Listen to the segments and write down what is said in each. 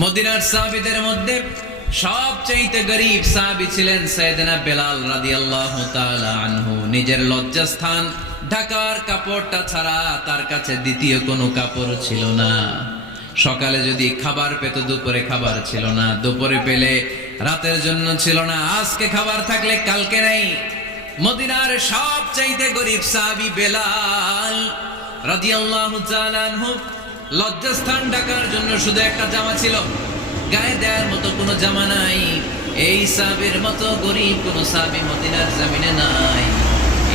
মদিনার সাহাবীদের মধ্যে সবচেয়ে গরীব সাহাবী ছিলেন সাইয়েদনা বেলাল রাদিয়াল্লাহু তাআলা আনহু। নিজের লজ্জাস্থান ঢাকার কাপড়টা ছাড়া তার কাছে দ্বিতীয় কোনো কাপড় ছিল না। সকালে যদি খাবার পেত, দুপুরে খাবার ছিল না, দুপুরে পেলে রাতের জন্য ছিল না, আজকে খাবার থাকলে কালকে নেই। মদিনার সবচেয়ে গরীব সাহাবী বেলাল রাদিয়াল্লাহু তাআলা আনহু লজ্জাস্থান ঢাকার জন্য শুধু একটা জামা ছিল, গায়ে দেওয়ার মতো কোনো জামা নাই। এই সাহাবীর মতো গরীব কোনো সাহাবী মদিনার জমিনে নাই।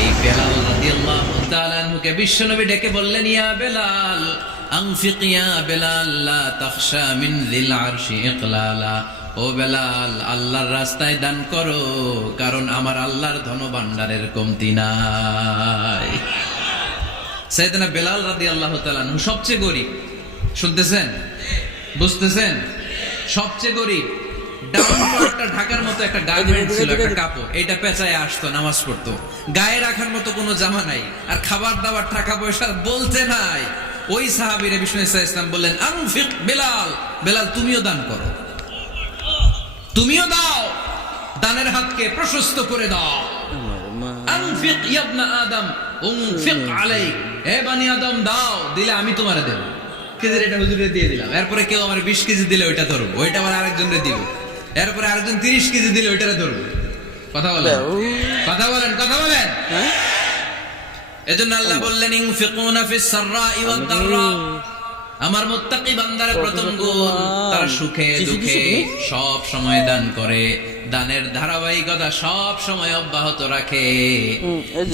এই বেলাল রাদিয়াল্লাহু তাআলা আনহুকে বিশ্বনবী ডেকে বললেন, ইয়া বেলাল আনফিক ইয়া বেলাল লা তাখশা মিন যিল আরশি ইকলালা। ও বেলাল, আল্লাহর রাস্তায় দান করো, কারণ আমার আল্লাহর ধনভাণ্ডারের কমতি নাই। সাইয়েদনা বেলাল রাদিয়াল্লাহু তাআলা আনহু সবচেয়ে গরীব। শুনতেছেন? বুঝতেছেন? সবচেয়ে গরীব। ডাউন পার্টটা ঢাকার মতো একটা গার্মেন্ট ছিল, একটা কাপড়, এটা পেঁচায় আসতো, নামাজ পড়তো। গায়ে রাখার মতো কোনো জামা নাই, আর খাবার দাবার টাকা পয়সা বলতে নাই। ওই সাহাবীরে বিষ্ণু সাল্লাল্লাহু আলাইহি ওয়াসাল্লাম বললেন, আনফিক বেলাল, বেলাল তুমিও দান করো, তুমিও দাও, দানের হাতকে প্রশস্ত করে দাও। আনফিক ইয়া ইবনা আদম উনফিক আলাইক, হে বনি আদম দাও, দিলে আমি তোমারে দেব। কেজির এটা হুজুরে দিয়ে দিলাম, এরপরে কেউ আমার 20 কেজি দিলে ওইটা ধরবো, ওইটা আবার আরেকজনরে দিব, এরপরে আরেকজন 30 কেজি দিলে ওইটারে ধরবো। কথা বলেন, কথা বলেন, কথা বলেন। এজন্য আল্লাহ বললেন, ইনফিকুনা ফিস সাররাই ওয়াদ দাররা। আমার মুত্তাকি বান্দারা প্রথম গুণ, তারা সুখে দুঃখে সব সময় দান করে, দানের ধারাবাহিকতা সব সময় অব্যাহত রাখে।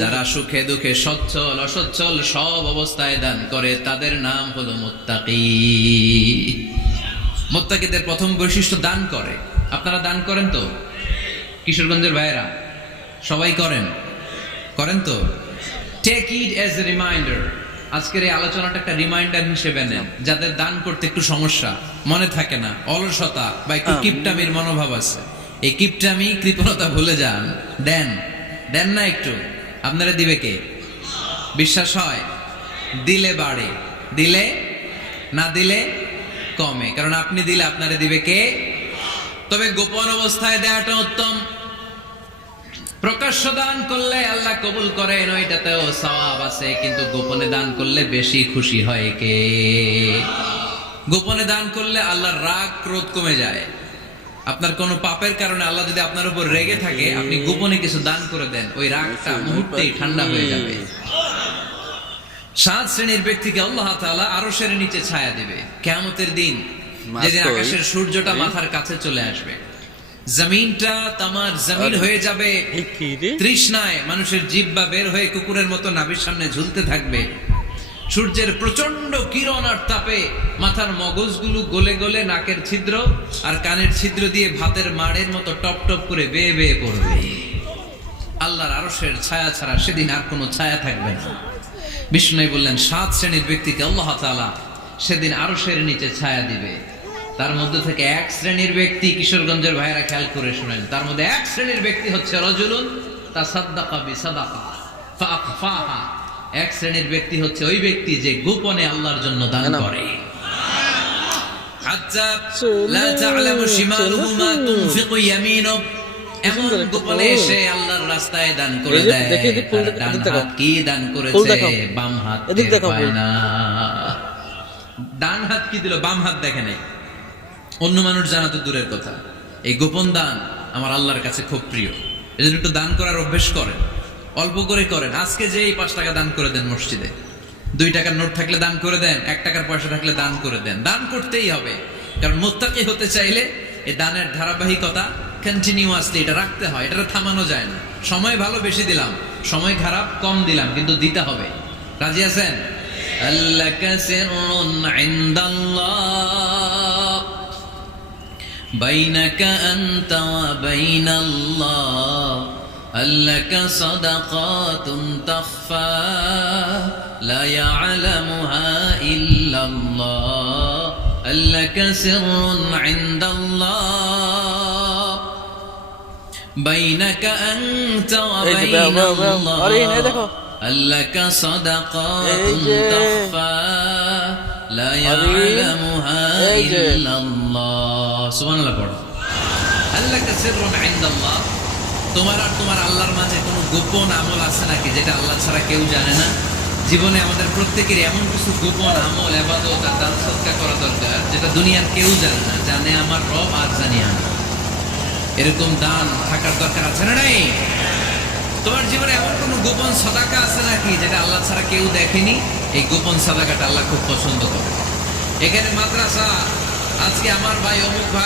যারা সুখে দুঃখে সচ্ছল অসচ্ছল সব অবস্থায় দান করে, তাদের নাম হলো মুত্তাকি। মুত্তাকিদের প্রথম বৈশিষ্ট্য দান করে। আপনারা দান করেন তো? কিশোরগঞ্জের ভাইয়েরা সবাই করেন? করেন তো? Take it as a reminder. আজকের এই আলোচনাটা একটা রিমাইন্ডার হিসেবে নেন। যাদের দান করতে একটু সমস্যা, মনে থাকে না, অলসতা বা একটু কিপটামির মনোভাব আছে, এই কিপটামি কৃপণতা ভুলে যান, দেন। দেন না একটু? আপনারা দিবে কে? বিশ্বাস হয়? দিলে বাড়ে, দিলে না দিলে কমে। কারণ আপনি দিলে আপনারে দিবে কে? তবে গোপন অবস্থায় দেওয়াটা উত্তম। প্রকাশ্য দান করলে আল্লাহ কবুল করেন, ওইটাতেও সওয়াব আছে, কিন্তু গোপনে দান করলে বেশি খুশি হয় কে? গোপনে দান করলে আল্লাহর রাগ ক্রোধ কমে যায়। আপনার কোনো পাপের কারণে আল্লাহ যদি আপনার উপর রেগে থাকে, আপনি গোপনে কিছু দান করে দেন, ওই রাগটা মুহূর্তেই ঠান্ডা হয়ে যাবে। 7 শ্রেণীর ব্যক্তিকে আল্লাহ তাআলা আরশের নিচে ছায়া দিবে কিয়ামতের দিন, যেদিন আকাশের সূর্যটা মাথার কাছে চলে আসবে, জমিনটা তামার জমিন হয়ে যাবে, তৃষ্ণায় মানুষের জিহ্বা বের হয়ে কুকুরের মতো নাভির সামনে ঝুলতে থাকবে। সূর্যের প্রচন্ড কিরণ আর তাপে মাথার মগজগুলো গলে গলে নাকের ছিদ্র আর কানের ছিদ্র দিয়ে ভাতের মাড়ের মতো টপ টপ করে বেয়ে বেয়ে পড়বে। আল্লাহর আরশের ছায়া ছাড়া সেদিন আর কোনো ছায়া থাকবে না। বিষ্ণু বললেন, 7 শ্রেণীর ব্যক্তিকে আল্লাহ তাআলা সেদিন আরশের নিচে ছায়া দিবে। তার মধ্যে থেকে 1 শ্রেণীর ব্যক্তি, কিশোরগঞ্জের ভাইরা খেয়াল করে শুনেন, তার মধ্যে 1 শ্রেণীর ব্যক্তি হচ্ছে রাজুলুন তাসাদ্দাকা বিসাদাকা ফাআখফাহা। 1 শ্রেণীর ব্যক্তি হচ্ছে ওই ব্যক্তি যে গোপনে আল্লাহর জন্য দান করে। হাত্তা লা তা'লামু শিমালুহু মা তুনফিকু ইয়ামিনু, এমন গোপনে সে আল্লাহর রাস্তায় দান করে দেয়, ডান হাত কি দান করেছে বাম হাত পায় না। ডান হাত কি দিল, বাম হাত দেখে নাই। অন্য মানুষ জানা তো দূরের কথা, এই গোপন দান আমার আল্লাহর কাছে খুব প্রিয়। এজন্য একটু দান করার অভ্যেস করেন, অল্প করে করেন। আজকে যে এই 5 টাকা দান করে দেন মসজিদে, 2 টাকার নোট থাকলে দান করে দেন, 1 টাকার পয়সা থাকলে দান করে দেন। দান করতেই হবে, কারণ মুত্তাকি হতে চাইলে এই দানের ধারাবাহিকতা কন্টিনিউয়াসলি এটা রাখতে হয়, এটা থামানো যায় না। সময় ভালো বেশি দিলাম, সময় খারাপ কম দিলাম, কিন্তু দিতে হবে। রাজি আছেন? আল্লাকা সিররুন ইনদাল্লাহ বাইনাকা আনতা ওয়া বাইনাল্লাহ, আল্লাকা সাদাকাতুন তাখফা লা ইয়ালামুহা ইল্লাল্লাহ, আল্লাকা সিররুন ইনদাল্লাহ বাইনাকা আনতা ওয়া বাইনাল্লাহ, আল্লাকা সাদাকাতুন তাখফা লা ইয়ালামুহা ইল্লাল্লাহ। সুবহানাল্লাহ পড়ো। আল্লাকা সিররুন ইনদাল্লাহ, তোমার আর তোমার আল্লাহর মাঝে কোনো গোপন আমল আছে নাকি যেটা আল্লাহ ছাড়া কেউ জানে না? জীবনে আমাদের প্রত্যেকেরই এমন কিছু গোপন আমল, ইবাদত আর দান সদকা করা দরকার যেটা দুনিয়ার কেউ জানে না, জানে আমার রব আর জানি আমি। এরকম দান থাকার দরকার আছে না নাই? তোমার জীবনে এমন কোন গোপন সাদাকা আছে নাকি যেটা আল্লাহ ছাড়া কেউ দেখেনি? এই গোপন সাদাকাটা আল্লাহ খুব পছন্দ করে। এখানে মাদ্রাসা, আজকে আমার ভাই অমুক ভাই